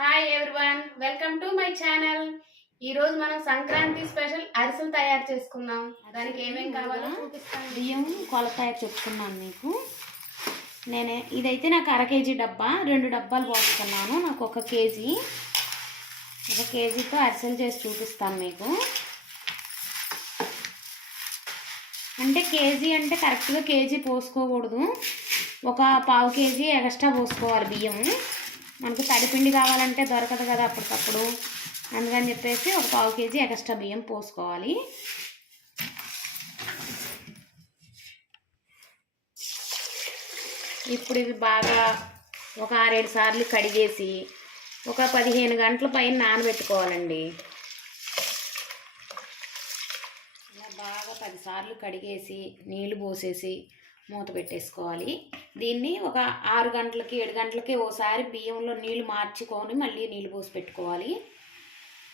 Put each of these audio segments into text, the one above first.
Hi everyone, welcome to my channel. ఈ రోజు మనం సంక్రాంతి స్పెషల్ అరిసెలు తయారు చేసుకుందాం. దానికి ఏమేం కావాలో చూపిస్తాను. బియ్యం కొలత చెప్పుకున్నాను మీకు. ఇదైతే నాకు 1/2 కేజీ డబ్బా, 2 డబ్బాలు పోసుకున్నాను. నాకు 1 కేజీ, 1 కేజీతో అరిసెలు చేసి చూపిస్తాను మీకు. అంటే కేజీ అంటే కరెక్ట్గా కేజీ పోసుకోకూడదు, 1/4 కేజీ ఎక్స్ట్రా పోసుకోవాలి బియ్యం. మనకు తడిపిండి కావాలంటే దొరకదు కదా అప్పటికప్పుడు, అందుకని చెప్పేసి 1/4 కేజీ ఎక్స్ట్రా బియ్యం పోసుకోవాలి. ఇప్పుడు ఇవి బాగా ఒక 6-7 సార్లు కడిగేసి ఒక 15 గంటల పైన నానబెట్టుకోవాలండి. ఇలా బాగా 10 సార్లు కడిగేసి నీళ్లు పోసేసి మూత పెట్టేసుకోవాలి. దీన్ని ఒక 6 గంటలకి 7 గంటలకి ఓసారి బియ్యంలో నీళ్లు మార్చుకొని మళ్ళీ నీళ్ళు పోసి పెట్టుకోవాలి,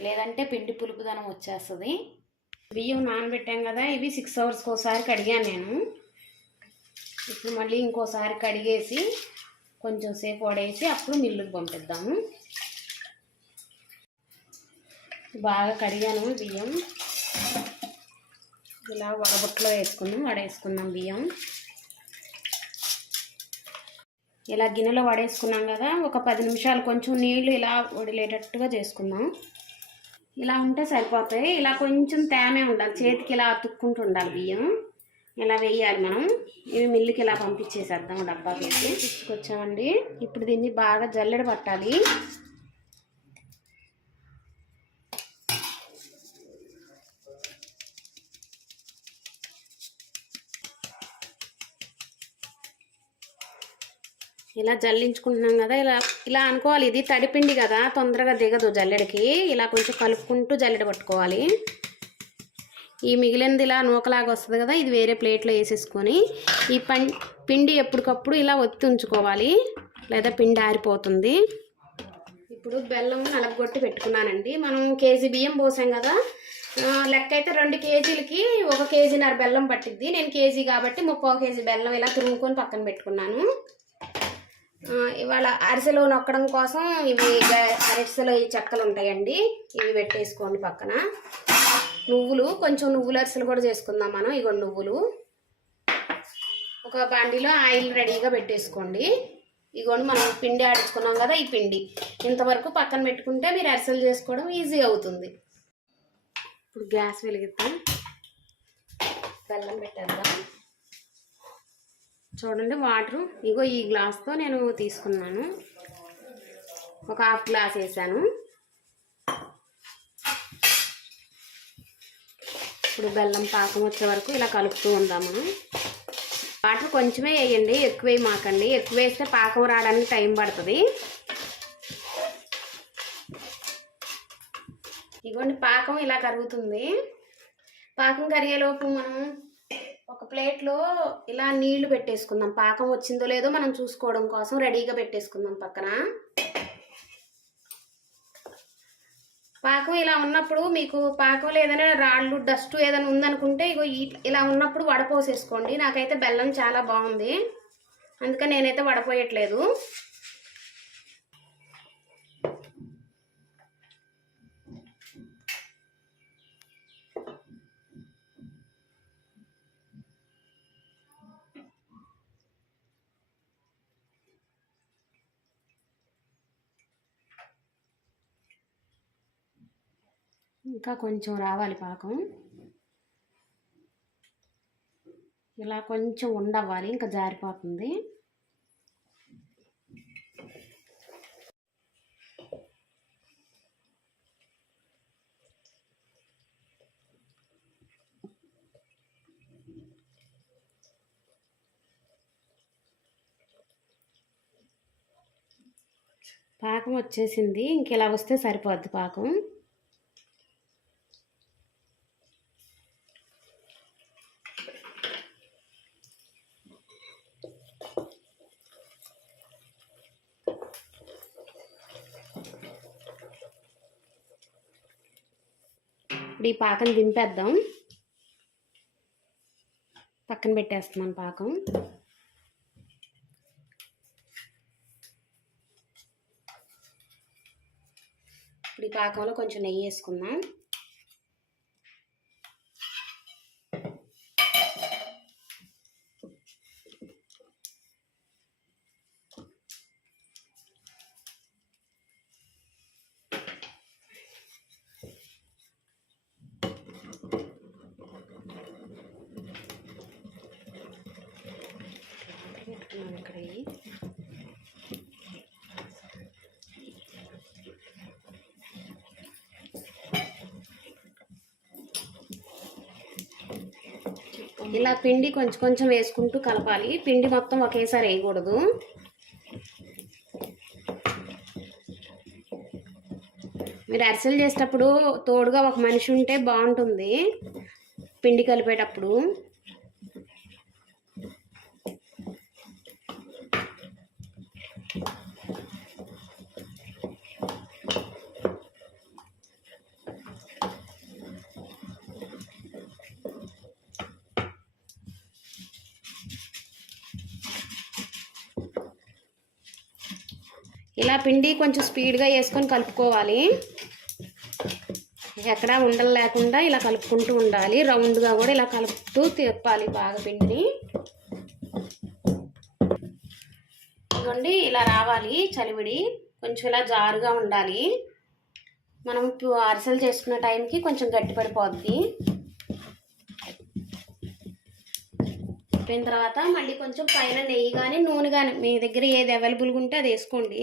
లేదంటే పిండి పులుపుదనం వచ్చేస్తుంది. బియ్యం నానబెట్టాం కదా, ఇవి 6 అవర్స్కి ఒకసారి కడిగాను నేను. ఇప్పుడు మళ్ళీ ఇంకోసారి కడిగేసి కొంచెం సేపు వడేసి అప్పుడు మిల్లుకి పంపిద్దాము. బాగా కడిగాను బియ్యం. ఇలా వడబుట్టలో వడేసుకుందాం బియ్యం. ఇలా గిన్నెలో వడేసుకున్నాం కదా, ఒక 10 నిమిషాలు కొంచెం నీళ్లు ఇలా వదిలేటట్టుగా చేసుకుందాం. ఇలా ఉంటే సరిపోతాయి. ఇలా కొంచెం తేమే ఉండాలి, చేతికి ఇలా అతుక్కుంటూ ఉండాలి బియ్యం. ఇలా వేయాలి మనం. ఇవి మిల్లుకి ఇలా పంపించేసేద్దాం డబ్బాకి వేసి. తీసుకొచ్చామండి. ఇప్పుడు దీన్ని బాగా జల్లెడ పట్టాలి. ఇలా జల్లించుకుంటున్నాం కదా, ఇలా అనుకోవాలి. ఇది తడిపిండి కదా, తొందరగా దిగదు జల్లెడకి. ఇలా కొంచెం కలుపుకుంటూ జల్లెడ పట్టుకోవాలి. ఈ మిగిలినది ఇలా నూకలాగా వస్తుంది కదా, ఇది వేరే ప్లేట్లో వేసేసుకొని ఈ పిండి ఎప్పటికప్పుడు ఇలా ఒత్తి ఉంచుకోవాలి, లేదా పిండి ఆరిపోతుంది. ఇప్పుడు బెల్లం నలగొట్టి పెట్టుకున్నానండి. మనం కేజీ బియ్యం పోసాం కదా, లెక్క అయితే 2 కేజీలకి 1 కేజీన్నర బెల్లం పట్టిద్ది. నేను కేజీ కాబట్టి 3/4 కేజీ బెల్లం ఇలా తురుముకొని పక్కన పెట్టుకున్నాను. ఇవాళ అరిసెలు నొక్కడం కోసం ఇవి అరిసెలు ఈ చెక్కలు ఉంటాయండి, ఇవి పెట్టేసుకోండి పక్కన. నువ్వులు, కొంచెం నువ్వుల అరిసెలు కూడా చేసుకుందాం మనం. ఇగో నువ్వులు ఒక బాండీలో ఆయిల్ రెడీగా పెట్టేసుకోండి. ఇగోండి మనం పిండి ఆడించుకున్నాం కదా, ఈ పిండి ఇంతవరకు పక్కన పెట్టుకుంటే మీరు అరిసెలు చేసుకోవడం ఈజీ అవుతుంది. ఇప్పుడు గ్యాస్ వెలిగిద్దాం, బెల్లం పెట్టేద్దాం. చూడండి వాటరు ఇగో ఈ గ్లాస్తో నేను తీసుకున్నాను, ఒక 1/2 గ్లాస్ వేసాను. ఇప్పుడు బెల్లం పాకం వచ్చే వరకు ఇలా కలుపుతూ ఉందాము. వాటర్ కొంచెమే వేయండి, ఎక్కువ వేయమాకండి. ఎక్కువ వేస్తే పాకం రావడానికి టైం పడుతుంది. ఇగోండి పాకం ఇలా కరుగుతుంది. పాకం కరిగేలోపు మనం ఒక ప్లేట్లో ఇలా నీళ్లు పెట్టేసుకుందాం. పాకం వచ్చిందో లేదో మనం చూసుకోవడం కోసం రెడీగా పెట్టేసుకుందాం పక్కన. పాకం ఇలా ఉన్నప్పుడు మీకు పాకంలో ఏదైనా రాళ్ళు డస్ట్ ఏదైనా ఉందనుకుంటే ఇగో ఇలా ఉన్నప్పుడు వడపోసేసుకోండి. నాకైతే బెల్లం చాలా బాగుంది, అందుకని నేనైతే వడపోయట్లేదు. ఇంకా కొంచెం రావాలి పాకం, ఇలా కొంచెం ఉండవ్వాలి, ఇంకా జారిపోతుంది. పాకం వచ్చేసింది, ఇంక ఇలా వస్తే సరిపోద్ది పాకం. ఇప్పుడు ఈ పాకం దింపేద్దాం, పక్కన పెట్టేస్తున్నాను పాకం. ఇప్పుడు ఈ పాకంలో కొంచెం నెయ్యి వేసుకుందాం. ఇక్కడ ఇలా పిండి కొంచెం కొంచెం వేసుకుంటూ కలపాలి. పిండి మొత్తం ఒకేసారి వేయకూడదు. మీరు అరిసెలు చేసేటప్పుడు తోడుగా ఒక మనిషి ఉంటే బాగుంటుంది పిండి కలిపేటప్పుడు. ఇలా పిండి కొంచెం స్పీడ్గా వేసుకొని కలుపుకోవాలి. ఎక్కడ ఉండలు లేకుండా ఇలా కలుపుకుంటూ ఉండాలి. రౌండ్గా కూడా ఇలా కలుపుతూ తిప్పాలి బాగా పిండిని. ఇదిగోండి ఇలా రావాలి చలివిడి. కొంచెం ఇలా జారుగా ఉండాలి. మనం అరిసెలు చేసుకున్న టైంకి కొంచెం గట్టి పడిపోద్ది. అయిపోయిన తర్వాత మళ్ళీ కొంచెం పైన నెయ్యి కానీ నూనె కానీ మీ దగ్గర ఏది అవైలబుల్గా ఉంటే అది వేసుకోండి.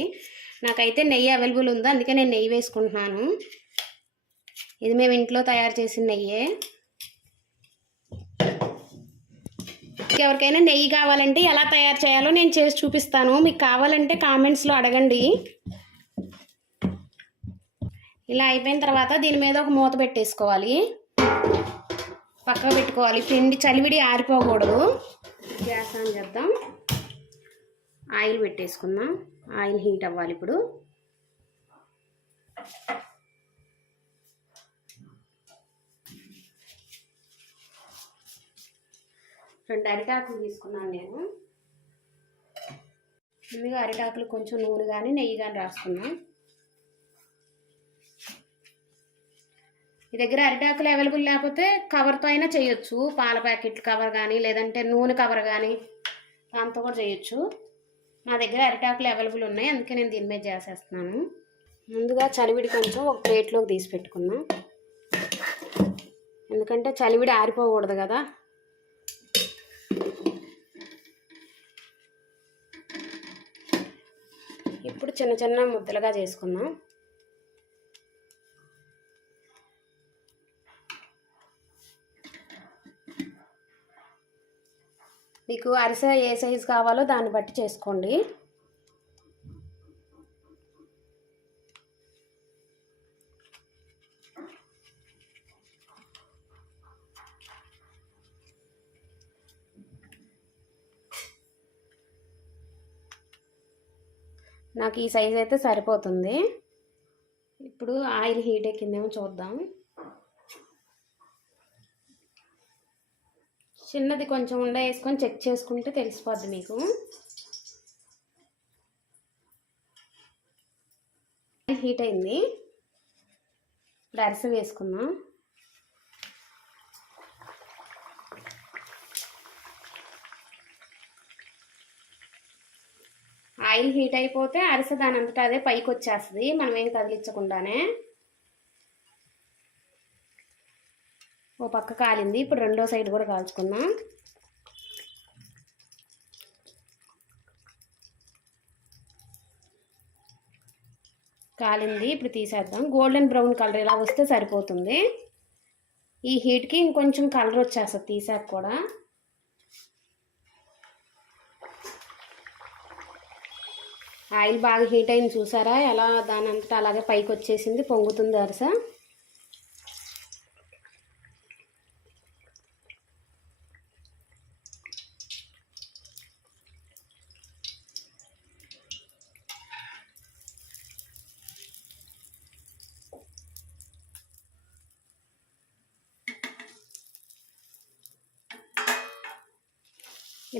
నాకైతే నెయ్యి అవైలబుల్ ఉంది, అందుకే నేను నెయ్యి వేసుకుంటున్నాను. ఇది మేము ఇంట్లో తయారు చేసిన నెయ్యే. ఎవరికైనా నెయ్యి కావాలంటే ఎలా తయారు చేయాలో నేను చేసి చూపిస్తాను. మీకు కావాలంటే కామెంట్స్లో అడగండి. ఇలా అయిపోయిన తర్వాత దీని మీద ఒక మూత పెట్టేసుకోవాలి, పక్కన పెట్టుకోవాలి. పిండి చలివిడి ఆరిపోకూడదు. గ్యాస్ ఆన్ చేద్దాం. ఆయిల్ పెట్టేసుకుందాం. ఆయిల్ హీట్ అవ్వాలి. ఇప్పుడు రెండు అరిటాకులు తీసుకున్నాను నేను. ముందుగా అరిటాకులు కొంచెం నూనె కానీ నెయ్యి కానీ రాసుకున్నాం. మీ దగ్గర అరిటాకులు అవైలబుల్ లేకపోతే కవర్తో అయినా చేయొచ్చు. పాల ప్యాకెట్ కవర్ కానీ లేదంటే నూనె కవర్ కానీ దాంతో కూడా చేయొచ్చు. నా దగ్గర అరిటాకులు అవైలబుల్ ఉన్నాయి, అందుకే నేను దీని మీద చేసేస్తున్నాను. ముందుగా చలివిడి కొంచెం ఒక ప్లేట్లోకి తీసి పెట్టుకున్నాం, ఎందుకంటే చలివిడి ఆరిపోకూడదు కదా. ఇప్పుడు చిన్న చిన్న ముద్దలుగా చేసుకుందాం. మీకు అరిసె ఏ సైజు కావాలో దాన్ని బట్టి చేసుకోండి. నాకు ఈ సైజు అయితే సరిపోతుంది. ఇప్పుడు ఆయిల్ హీట్ ఎక్కిందేమో చూద్దాం. చిన్నది కొంచెం ఉండ వేసుకొని చెక్ చేసుకుంటే తెలిసిపోద్ది మీకు. హీట్ అయింది. ఇప్పుడు అరిసె వేసుకుందాం. ఆయిల్ హీట్ అయిపోతే అరిసె దాని అంతటా అదే పైకి వచ్చేస్తుంది, మనం ఏం కదిలించకుండానే. ఓ పక్క కాలింది, ఇప్పుడు రెండో సైడ్ కూడా కాల్చుకుందాం. కాలింది, ఇప్పుడు తీసేద్దాం. గోల్డెన్ బ్రౌన్ కలర్ ఇలా వస్తే సరిపోతుంది. ఈ హీట్కి ఇంకొంచెం కలర్ వచ్చేస్తుంది తీసాక కూడా. ఆయిల్ బాగా హీట్ అయింది చూసారా, ఎలా దాని అంతటా అలాగే పైకి వచ్చేసింది, పొంగుతుంది అరిసె.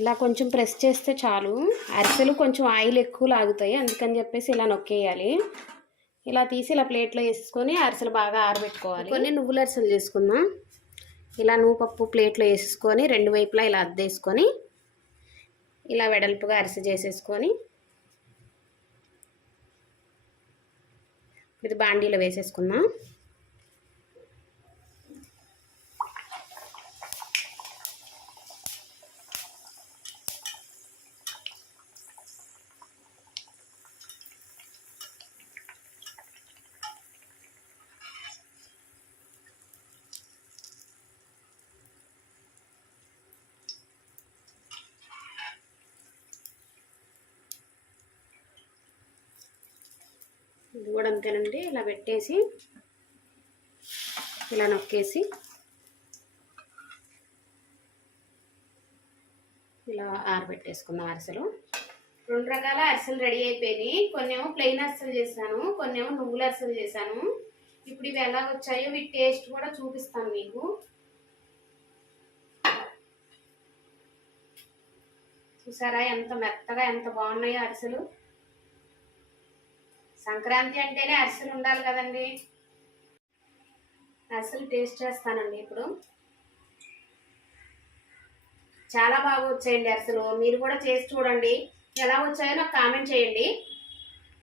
ఇలా కొంచెం ప్రెస్ చేస్తే చాలు. అరిసెలు కొంచెం ఆయిల్ ఎక్కువ లాగుతాయి, అందుకని చెప్పేసి ఇలా నొక్కేయాలి. ఇలా తీసి ఇలా ప్లేట్లో వేసుకొని అరిసెలు బాగా ఆరబెట్టుకోవాలి. కొన్ని నువ్వుల అరిసెలు చేసుకుందాం. ఇలా నువ్వుపప్పు ప్లేట్లో వేసుకొని రెండు వైపులా ఇలా అద్దేసుకొని ఇలా వెడల్పుగా అరిసె చేసేసుకొని ఇది బాండీలో వేసేసుకుందాం. ఇది కూడా అంతేనండి. ఇలా పెట్టేసి ఇలా నొక్కేసి ఇలా ఆరబెట్టేసుకుందాం అరిసెలు. రెండు రకాల అరిసెలు రెడీ అయిపోయినాయి. కొన్నేమో ప్లెయిన్ అరిసెలు చేశాను, కొన్నేమో నువ్వుల అరిసెలు చేశాను. ఇప్పుడు ఇవి ఎలా వచ్చాయో వీటి టేస్ట్ కూడా చూపిస్తాను మీకు. చూసారా ఎంత మెత్తగా ఎంత బాగున్నాయో అరిసెలు. సంక్రాంతి అంటేనే అరిసెలు ఉండాలి కదండి. అరిసెలు టేస్ట్ చేస్తానండి ఇప్పుడు. చాలా బాగా వచ్చాయండి అరిసెలు. మీరు కూడా చేసి చూడండి. ఎలా వచ్చాయో నాకు కామెంట్ చేయండి.